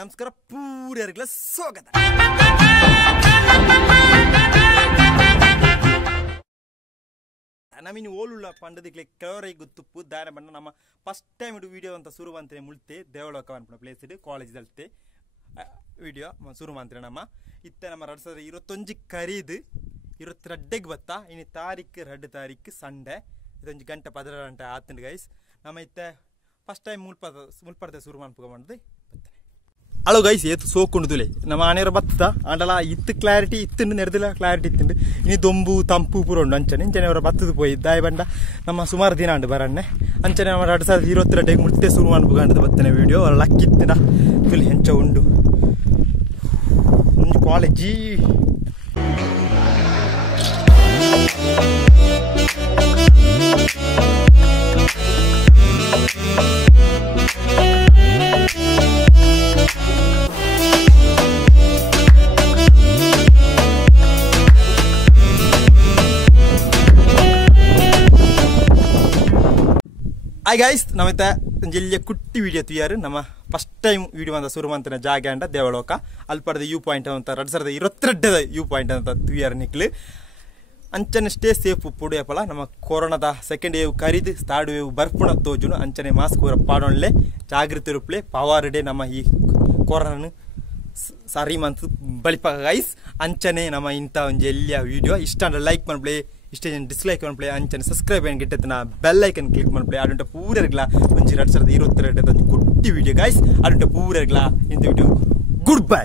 ನಮಸ್ಕಾರ ಪೂರ್ವರಿಗೆಲ್ಲ ಸ್ವಾಗತ. ನಮ್ಮನ್ನು ಓಲುಳ್ಳ ಪಂಡದಿಕ್ಲೆ ಕೆಲವರಿಗೆ ಗೊತ್ತುಪ್ಪು ದಾರ ಬಣ್ಣ ನಮ್ಮ ಫಸ್ಟ್ ಟೈಮ್ ಇಡು ವಿಡಿಯೋ ಅಂತ ಶುರು ಅಂತಾನೆ ಮುಳ್ತೆ ದೇವಳೋಕ ಅನ್ಪಣ ಪ್ಲೇಸ್ ಇಡು ಕಾಲೇಜ್ ದಲ್ತೆ ವಿಡಿಯೋ ಶುರು ಮಾಡ್ತಾರೆ ನಮ್ಮ ಇತ್ತೆ ನಮ್ಮ 2021 ಕರೀದು 22ಗೆ ಬತ್ತಾ ಇನ್ನು ತಾರೀಕು 2 ತಾರೀಕು ಸಂಡೆ ಇದೊಂದು ಗಂಟೆ 16 ಗಂಟೆ ಆತಂಡು ಗೈಸ್ ನಮ್ಮ ಇತ್ತೆ ಫಸ್ಟ್ ಟೈಮ್ ಮುಲ್ಪಡ್ದೆ ಶುರು ಮಾಡ್ಕೊಂಡು ಹಲೋ ಗೈಸ್ ಏತು ಸೋಕೊಂಡುದುಲೆ ನಮ್ಮ ಆನೆಯರ ಬತ್ತದ ಆಂಡಲ ಇತ್ತು ಕ್ಲಾರಿಟಿ ಇತ್ತು ನೆರೆದಿಲ್ಲ ಕ್ಲಾರಿಟಿ ಇತ್ತು ಇನ್ನು ದೊಂಬು ತಂಪು ಪೂರ ಉಂಡು ಅಂಚನೆ ಇಂಚನೆ ಅವರ ಬತ್ತದ ಪೋಯಿ ದಾಯ ಬಂಡ ನಮ್ಮ ಸುಮಾರು ದಿನ ಉಂಡು ಬರಣ್ಣೆ ಅಂಚನೆ ನಮ್ಮ 2022 ಮುಟ್ಟೆ ಶುರು ಮಾಡ್ಕೊಂಡು ಬತ್ತನೆ ವಿಡಿಯೋ ಲಕ್ಕಿತ್ತಿನ ಫುಲ್ ಹೆಂಚ ಉಂಡು ಕಾಲೇಜಿ ಹಾಯ್ ಗೈಸ್ ನಮ್ಮತ್ತ ಜಿಲ್ಲೆಯ ಕುಟ್ಟಿ ವಿಡಿಯೋ ತುಯಾರು ನಮ್ಮ ಫಸ್ಟ್ ಟೈಮ್ ವಿಡಿಯೋ ಅಂತ ಶುರು ಮಾಡ್ತಾನೆ ಜಾಗ ಅಂಡ ದೇವಳೋಕ ಅಲ್ಪಡದ ವ್ಯೂ ಪಾಯಿಂಟ್ ಅಂತ 2022 ವ್ಯೂ ಪಾಯಿಂಟ್ ಅಂತ ತುಯಾರು ನಿಕ್ಲು ಅಂಚನೆ ಸ್ಟೇ ಸೇಫ್ ಪುಡಿಯಪ್ಪಲ್ಲ ನಮ್ಮ ಕೊರೋನಾದ ಸೆಕೆಂಡ್ ವೇವ್ ಕರೀದು ಥರ್ಡ್ ವೇವ್ ಬರ್ಪುಣ ತೋಜುನು ಅಂಚನೆ ಮಾಸ್ಕ್ ಊರ ಪಾಡೊಳ್ಳೆ ಜಾಗೃತಿ ರೂಪಲೆ ಪವರ್ ಡೇ ನಮ್ಮ ಈ ಕೊರೋನಾನು ಸಾರಿ ಮಂತ್ ಬಳಿಪ ಗೈಸ್ ಅಂಚನೆ ನಮ್ಮ ಇಂಥ ಒಂದು ಎಲ್ಲಿಯ ವಿಡಿಯೋ ಇಷ್ಟ ಅಂದ್ರೆ ಲೈಕ್ ಮಾಡ್ಬಿಡಿ ಇಷ್ಟ ಡಿಸ್ಲೈಕ್ ಮಾಡ್ಬಿಡಿ ಅಂಚನೆ ಸಬ್ಸ್ಕ್ರೈಬ್ ಏನು ಗಿಟ್ಟನ ಬೆಲ್ ಐಕನ್ ಕ್ಲಿಕ್ ಮಾಡ್ಬಿಡಿ ಅಡುಂಟ ಪೂರರ್ಗ್ಲ ಒಂಜಿ 2022 ಒಂದು ಕುಟ್ಟಿ ವಿಡಿಯೋ ಗೈಸ್ ಅಡುಂಟ ಪೂರರ್ಗ್ಲ ಇಂಥ ವಿಡಿಯೋ ಗುಡ್ ಬೈ.